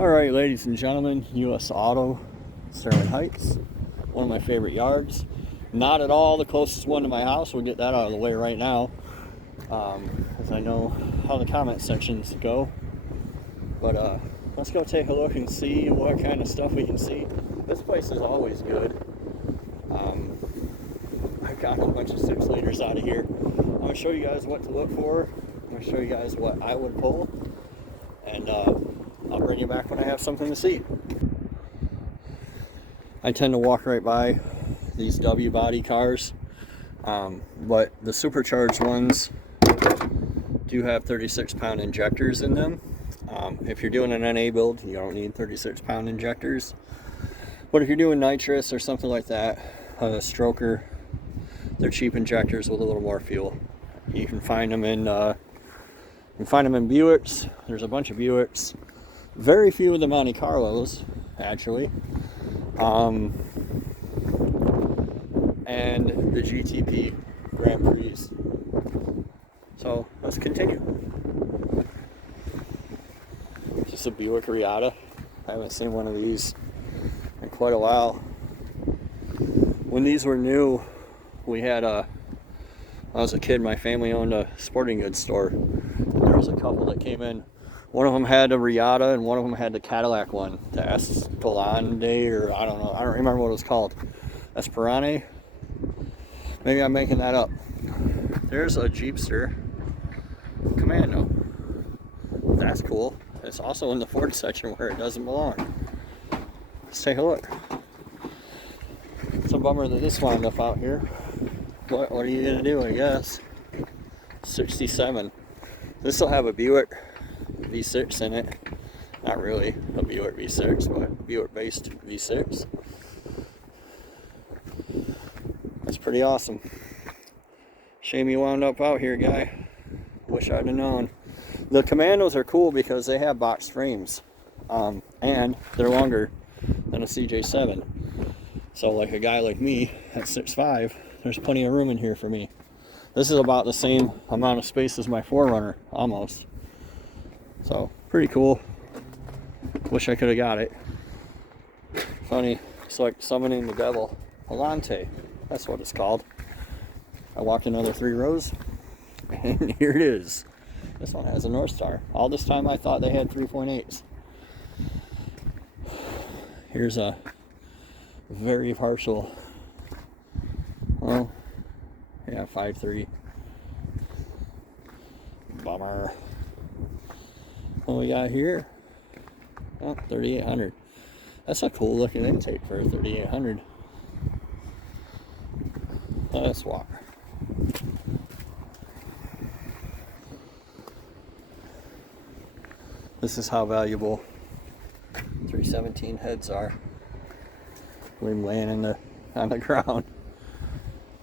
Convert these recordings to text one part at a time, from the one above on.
Alright, ladies and gentlemen, US Auto, Sterling Heights, one of my favorite yards. Not at all the closest one to my house. We'll get that out of the way right now, because I know how the comment sections go. But let's go take a look and see what kind of stuff we can see. This place is always good. I've got a bunch of 6 liters out of here. I'm going to show you guys what to look for. I'm going to show you guys what I would pull. And I'll bring you back when I have something to see. I tend to walk right by these W body cars, but the supercharged ones do have 36-pound injectors in them. If you're doing an NA build, you don't need 36-pound injectors. But if you're doing nitrous or something like that, a stroker, they're cheap injectors with a little more fuel. You can find them in Buicks. There's a bunch of Buicks. Very few of the Monte Carlos, actually. And the GTP Grand Prix. So let's continue. Just a Buick Riata. I haven't seen one of these in quite a while. When these were new, we had when I was a kid, my family owned a sporting goods store. And there was a couple that came in. One of them had a Riata and one of them had the Cadillac one, the Escalade, or I don't know, I don't remember what it was called. Esperante? Maybe I'm making that up. There's a Jeepster Commando. That's cool. It's also in the Ford section where it doesn't belong. Let's take a look. It's a bummer that this wound up out here. What are you gonna do, I guess? 67. This will have a Buick V6 in it. Not really a Buick V6, but Buick based V6. That's pretty awesome. Shame you wound up out here, guy. Wish I'd have known. The Commandos are cool because they have boxed frames, and they're longer than a CJ7. So like a guy like me at 6'5", there's plenty of room in here for me. This is about the same amount of space as my 4Runner, almost. So, pretty cool. Wish I could have got it. Funny, it's like summoning the devil. Alante, that's what it's called. I walk another 3 rows, and here it is. This one has a North Star. All this time I thought they had 3.8s. Here's a very partial, well, yeah, 5.3. Bummer. What we got here? Oh, 3800. That's a cool looking intake for a 3800. Let's walk. This is how valuable 317 heads are. Leave them laying on the ground.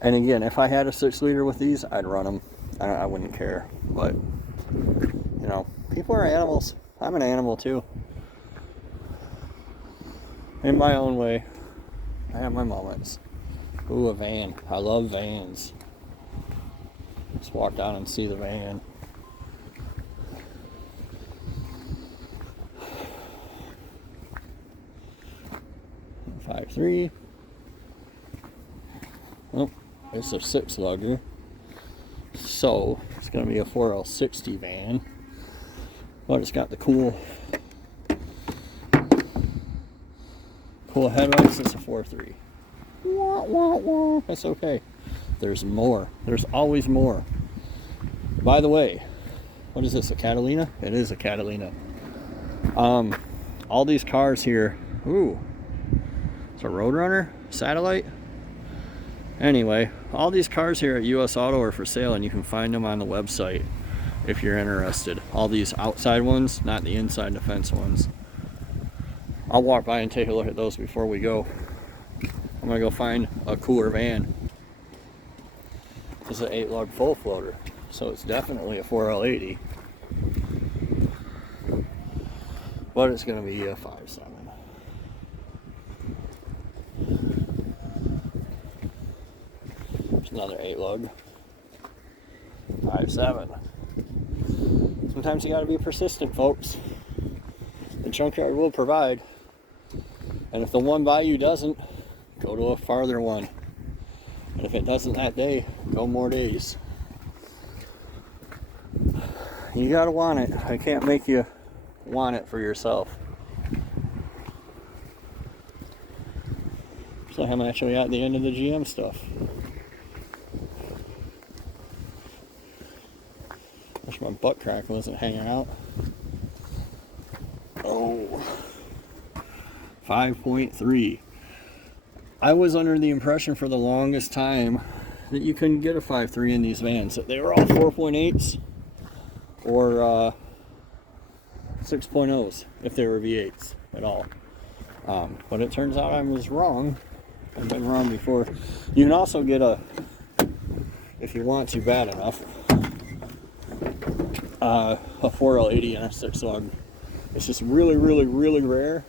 And again, if I had a 6 liter with these, I'd run them. I wouldn't care. But, you know, people are animals. I'm an animal too. In my own way. I have my moments. Ooh, a van. I love vans. Let's walk down and see the van. Five three. Oh, it's a 6 lugger. So it's going to be a 4L60 van. But it's got the cool headlights. It's a 4.3. Wah, wah, wah. That's okay. There's more. There's always more. By the way, what is this, a Catalina? It is a Catalina. All these cars here. Ooh. It's a Roadrunner? Satellite? Anyway, all these cars here at US Auto are for sale, and you can find them on the website if you're interested. All these outside ones, not the inside the fence ones. I'll walk by and take a look at those before we go. I'm gonna go find a cooler van. This is an 8-lug full floater, so it's definitely a 4L80. But it's gonna be a 5.7. There's another 8-lug. 5.7. Sometimes you gotta be persistent, folks. The Junkyard will provide. And if the one by you doesn't, go to a farther one. And if it doesn't that day, go more days. You gotta want it. I can't make you want it for yourself. So I'm actually at the end of the GM stuff. Wish my butt crack wasn't hanging out. Oh, 5.3. I was under the impression for the longest time that you couldn't get a 5.3 in these vans. That they were all 4.8s or 6.0s if they were V8s at all. But it turns out I was wrong. I've been wrong before. You can also get a, if you want to bad enough, a 4L80 and a 6 lug. It's just really, really, really rare.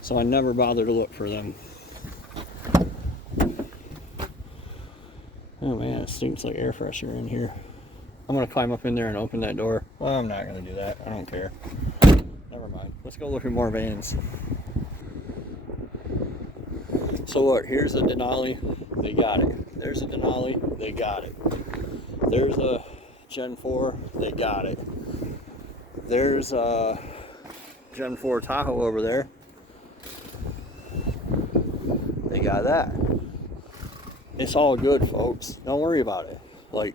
So I never bother to look for them. Oh man, it stinks like air freshener in here. I'm gonna climb up in there and open that door. Well, I'm not gonna do that. I don't care. Never mind. Let's go look at more vans. So look, here's a Denali. They got it. There's a Denali. They got it. There's a Gen 4. They got it. There's a Gen 4 Tahoe over there. They got that. It's all good, folks. Don't worry about it. Like,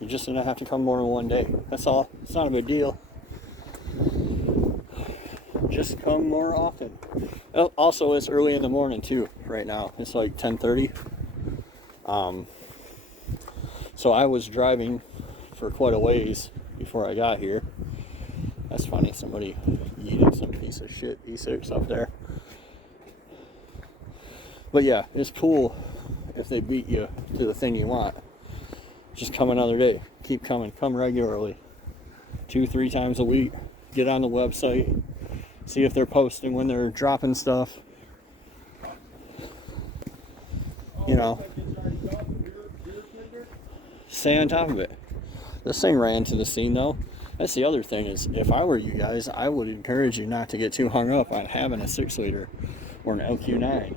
you're just gonna have to come more than one day. That's all. It's not a big deal. Just come more often. Also, it's early in the morning too. Right now, it's like 10:30. So I was driving for quite a ways before I got here. That's funny. Somebody eating some piece of shit E6 up there. But yeah, it's cool if they beat you to the thing you want. Just come another day. Keep coming. Come regularly. 2-3 times a week. Get on the website. See if they're posting when they're dropping stuff. You know. Stay on top of it. This thing ran to the scene though. That's the other thing is, if I were you guys, I would encourage you not to get too hung up on having a 6-liter or an LQ9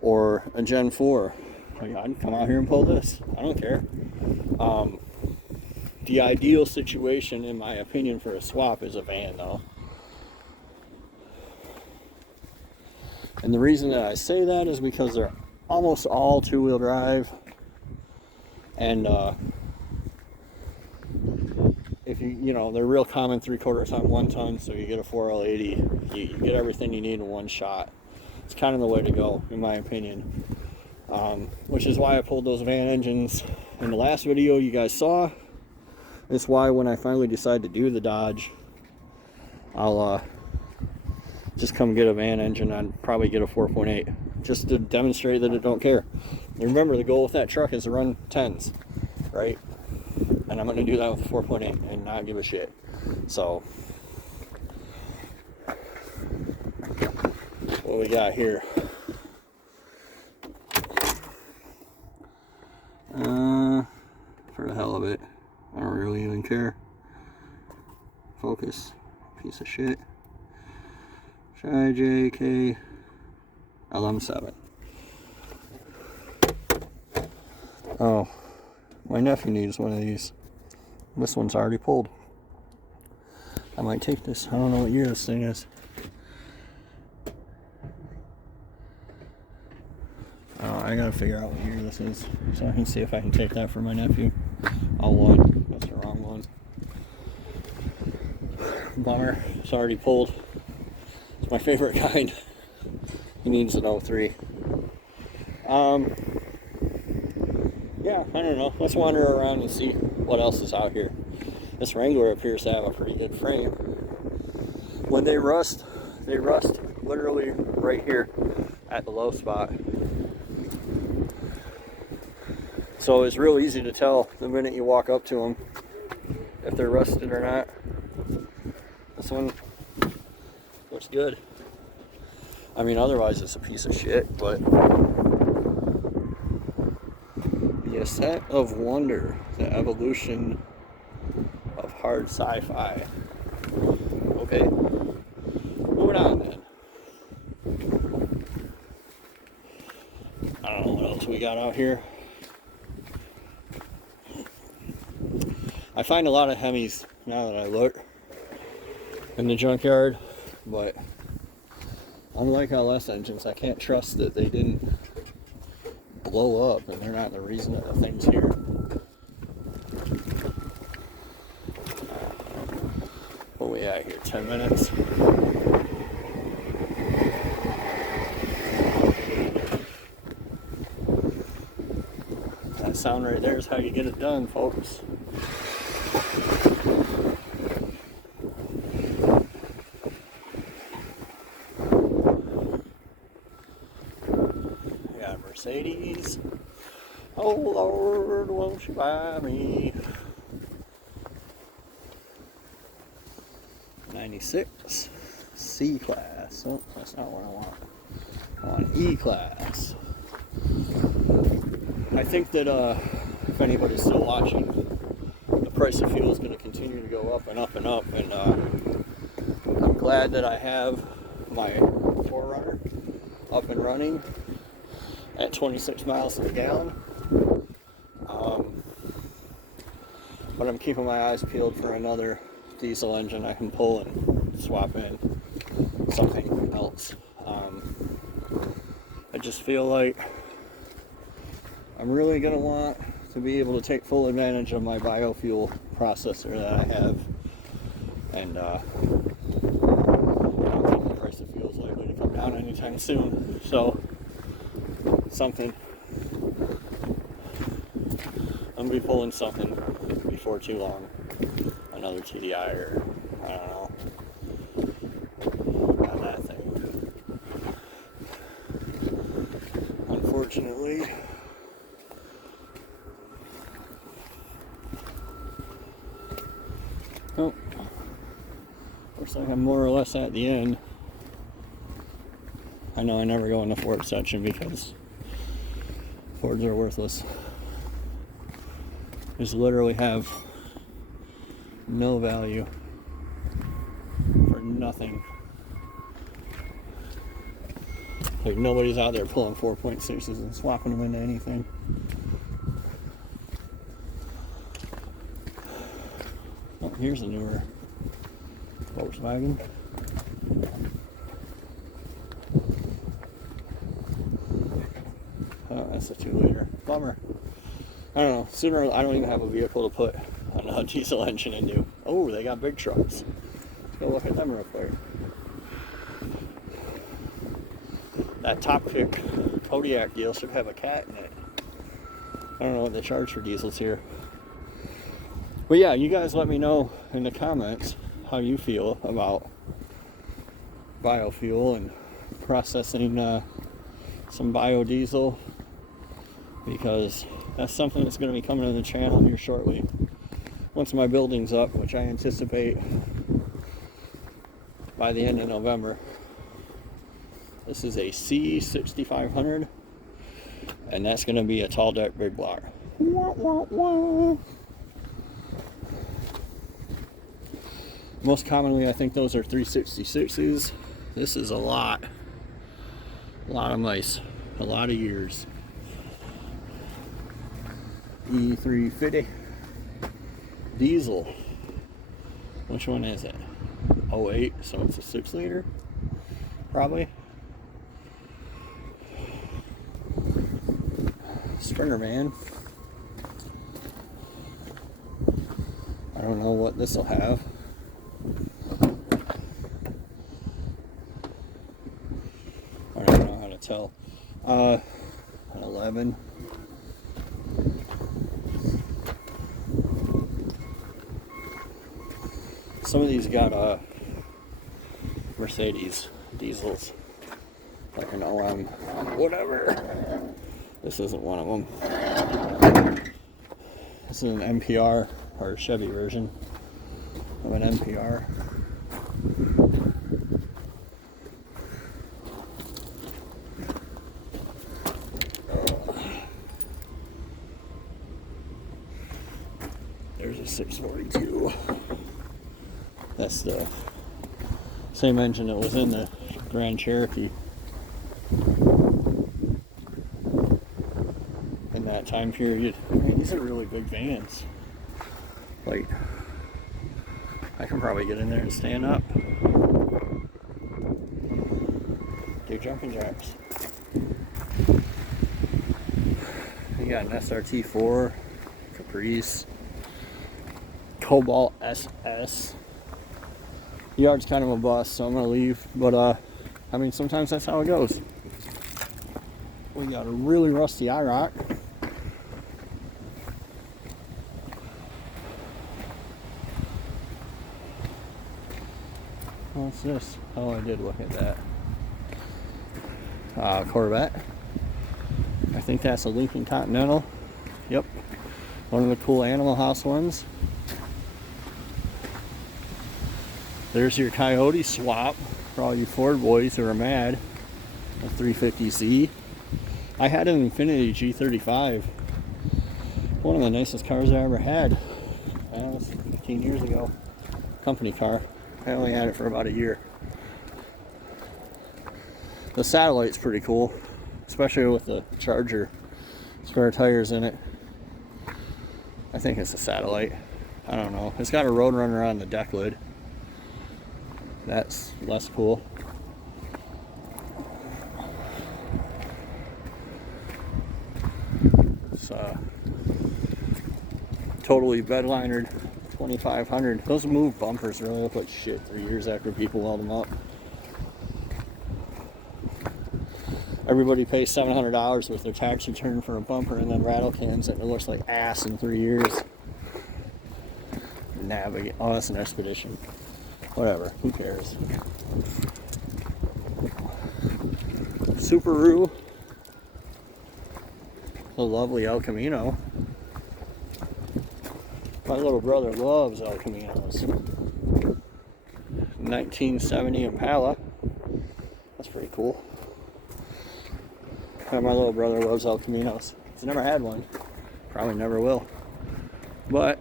or a Gen 4. Like, I'd come out here and pull this. I don't care. The ideal situation, in my opinion, for a swap is a van, though. And the reason that I say that is because they're almost all 2-wheel drive. And if you know, they're real common 3/4 ton, 1 ton, so you get a 4L80. You get everything you need in one shot. It's kind of the way to go, in my opinion. Which is why I pulled those van engines in the last video you guys saw. It's why when I finally decide to do the Dodge, I'll just come get a van engine. I'd probably get a 4.8 just to demonstrate that I don't care. And remember, the goal with that truck is to run 10s, right? And I'm going to do that with a 4.8 and not give a shit. So, what we got here? For the hell of it, I don't really even care. Focus, piece of shit. JK LM7. Oh, my nephew needs one of these. This one's already pulled. I might take this. I don't know what year this thing is. Oh, I gotta figure out what year this is so I can see if I can take that for my nephew. Oh, one. That's the wrong one. Bummer. It's already pulled. It's my favorite kind. He needs an 03. Yeah, I don't know. Let's wander around and see what else is out here. This Wrangler appears to have a pretty good frame. When they rust literally right here at the low spot. So it's real easy to tell the minute you walk up to them if they're rusted or not. This one looks good. I mean, otherwise it's a piece of shit, but the set of wonder, the evolution of hard sci-fi. Okay, we got out here. I find a lot of Hemis now that I look in the junkyard, but unlike LS engines, I can't trust that they didn't blow up and they're not the reason that the thing's here. What we at here? 10 minutes. That sound right there is how you get it done, folks. Yeah, Mercedes. Oh Lord, won't you buy me? 96 C class. Oh, that's not what I want. I want E class. I think that if anybody's still watching, the price of fuel is going to continue to go up and up and up, and I'm glad that I have my 4Runner up and running at 26 miles to the gallon. But I'm keeping my eyes peeled for another diesel engine I can pull and swap in something else. I just feel like I'm really going to want to be able to take full advantage of my biofuel processor that I have, and I don't think the price of fuel is likely to come down anytime soon, so something, I'm going to be pulling something before too long, another TDI or I don't know, got that thing. Unfortunately, oh, looks like I'm more or less at the end. I know I never go in the Ford section because Fords are worthless. Just literally have no value for nothing. Like nobody's out there pulling 4.6s and swapping them into anything. Oh, here's a newer Volkswagen. Oh, that's a 2-liter. Bummer. I don't know. Sooner, I don't even have a vehicle to put a diesel engine into. Oh, they got big trucks. Let's go look at them real quick. That Top Pick Kodiak deal should have a cat in it. I don't know what they charge for diesels here. But yeah, you guys let me know in the comments how you feel about biofuel and processing some biodiesel, because that's something that's going to be coming to the channel here shortly. Once my building's up, which I anticipate by the end of November. This is a C6500, and that's going to be a tall deck big block. Wah, wah, wah. Most commonly, I think those are 366s. This is a lot of mice, a lot of years. E350 diesel. Which one is it? 08, so it's a 6-liter, probably. Springer van. I don't know what this will have. I don't know how to tell. An 11. Some of these got Mercedes diesels, like an OM, whatever. This isn't one of them. This is an NPR, or Chevy version of an NPR. There's a 642. That's the same engine that was in the Grand Cherokee. time period. I mean, these are really big vans. Like, I can probably get in there and stand up. Do jumping jacks. You got an SRT4, Caprice, Cobalt SS. Yard's kind of a bust, so I'm gonna leave. But I mean, sometimes that's how it goes. We got a really rusty IROC. What's this? Oh, I did look at that. Corvette. I think that's a Lincoln Continental. Yep. One of the cool Animal House ones. There's your Coyote swap for all you Ford boys who are mad. A 350Z. I had an Infiniti G35. One of the nicest cars I ever had. That was 15 years ago. Company car. I only had it for about a year. The Satellite's pretty cool, especially with the Charger spare tires in it. I think it's a Satellite. I don't know. It's got a Roadrunner on the deck lid. That's less cool. It's totally bedlinered 2500. Those move bumpers really look like shit 3 years after people weld them up. Everybody pays $700 with their tax return for a bumper and then rattle cans that it looks like ass in 3 years. Navigate. Oh, that's an Expedition. Whatever. Who cares? Subaru. The lovely El Camino. My little brother loves El Caminos. 1970 Impala. That's pretty cool. My little brother loves El Caminos. He's never had one. Probably never will. But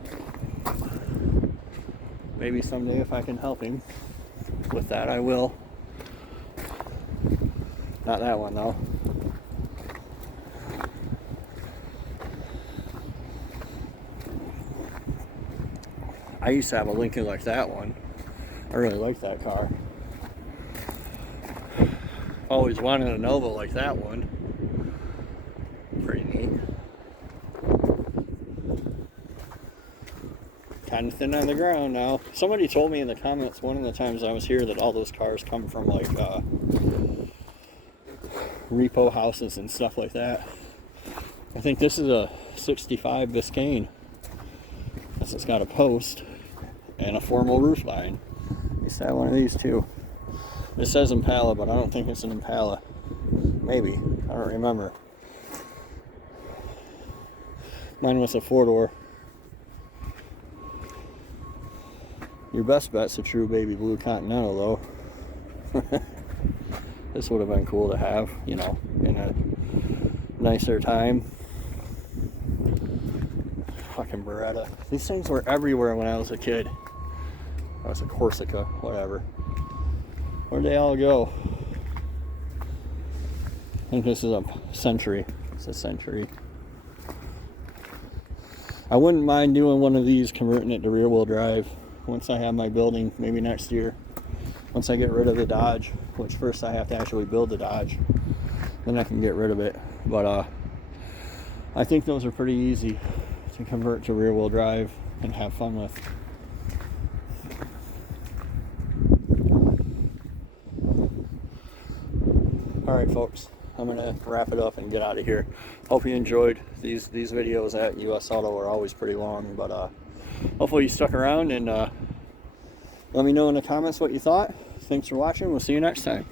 maybe someday if I can help him with that, I will. Not that one though. I used to have a Lincoln like that one. I really liked that car. Always wanted a Nova like that one. Pretty neat. Kind of thin on the ground now. Somebody told me in the comments one of the times I was here that all those cars come from like repo houses and stuff like that. I think this is a 65 Biscayne. It's got a post and a formal roof line. I used to have one of these too. It says Impala, but I don't think it's an Impala. Maybe. I don't remember. Mine was a 4-door. Your best bet's a true baby blue Continental though. This would have been cool to have, you know, in a nicer time. Fucking Beretta. These things were everywhere when I was a kid. I was a Corsica, whatever. Where'd they all go? I think this is a Century. It's a Century. I wouldn't mind doing one of these, converting it to rear wheel drive once I have my building, maybe next year. Once I get rid of the Dodge, which first I have to actually build the Dodge, then I can get rid of it. But I think those are pretty easy to convert to rear wheel drive and have fun with. Alright folks, I'm gonna wrap it up and get out of here. Hope you enjoyed. These videos at US Auto are always pretty long, but hopefully you stuck around, and let me know in the comments what you thought. Thanks for watching. We'll see you next time.